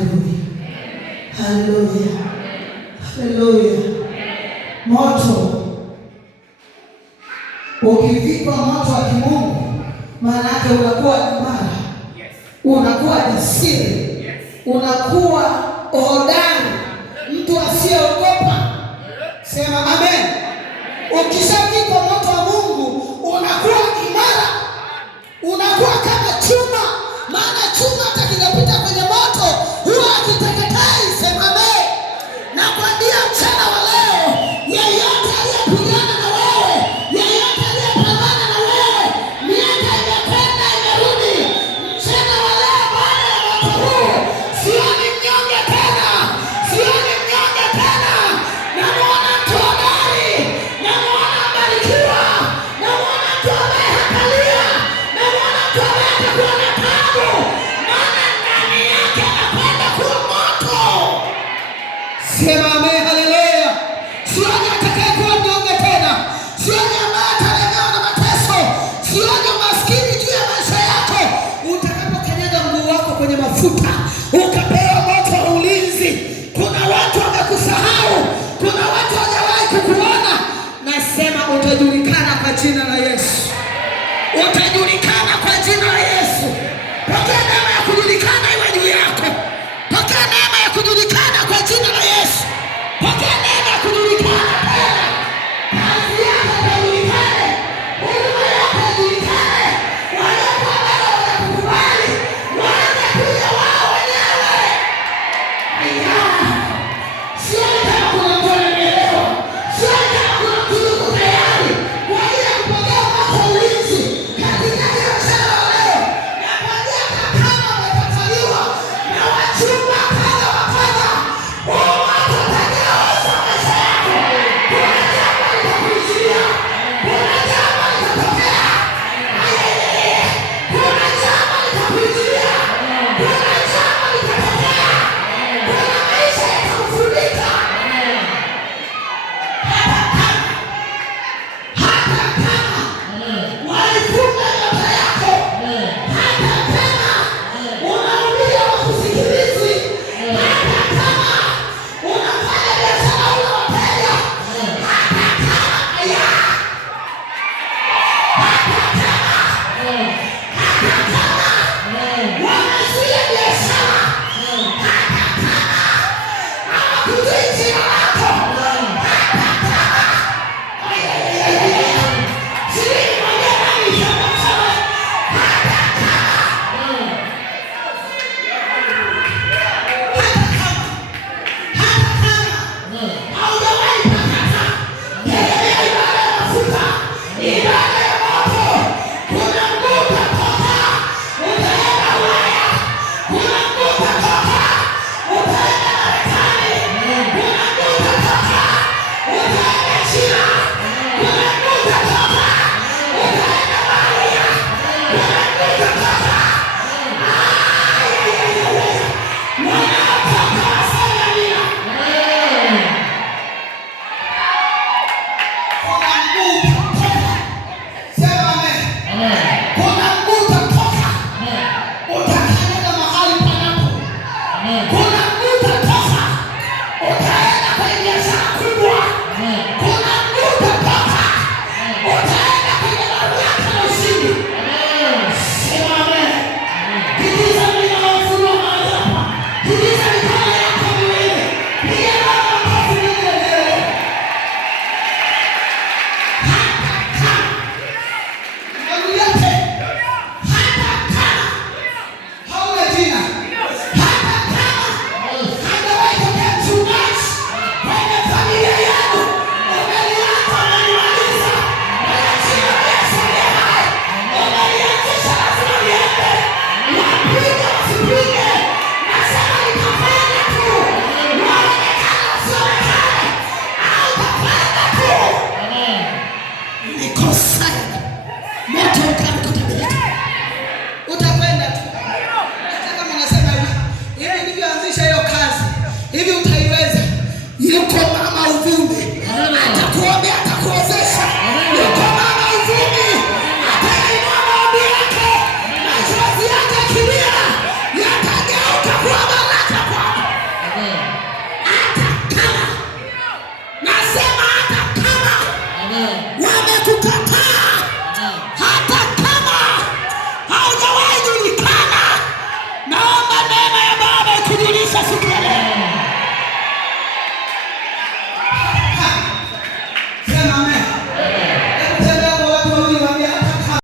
Haleluya, haleluya, haleluya. Moto, ukivikwa moto wa kimungu, maana yake unakuwa imara, unakuwa jasiri, unakuwa hodari, mtu asiyeogopa. Sema amen. Ukishavikwa moto wa Mungu unakuwa imara, unakuwa kama chuma, maana chuma hata kinapita kwenye moto huwa hakiteketai. Sema amen. Nakwambia mchana wa leo, yeyote aliyepigana na wewe, yeyote aliyepambana na wewe, miaka imekwenda imerudi, mchana wa leo baada ya moto huu, sioni mnyonge tena, sioni mnyonge tena. Namuona mtu hodari, namuona mbarikiwa, namuona mtu ambaye hatalia, namuona mtu ambaye atakuwa na taabu, maana ndani yake anakwenda kuwa moto. Sema amen, haleluya. Sioni atakayekuwa mnyonge tena, sioni ambaye atalemewa na mateso, sioni umaskini juu ya maisha yako. Utakapokanyaga mguu wako kwenye mafuta, ukapewa moto wa ulinzi. Kuna watu wamekusahau, kuna watu hawajawahi kukuona. Nasema utajulikana kwa jina la Yesu, utajulikana kwa jina la Yesu. Pokea neema ya kujulikana iwe juu yako, pokea neema ya kujulikana kwa jina la Yesu, pokea neema ya kujulikana tena. Kazi yako ijulikane, huduma yako ijulikane, walioko ambao wanakukubali waanze kuja wao wenyewe. Aya, sioni kama kuna mtu ananielewa, sioni kama kuna mtu yuko tayari kwa ajili ya kupokea moto wa ulinzi katika hiyo mchana wa leo. Nakwambia kama wamekataliwa na wachumba, kama nabadilisha siku ya leo.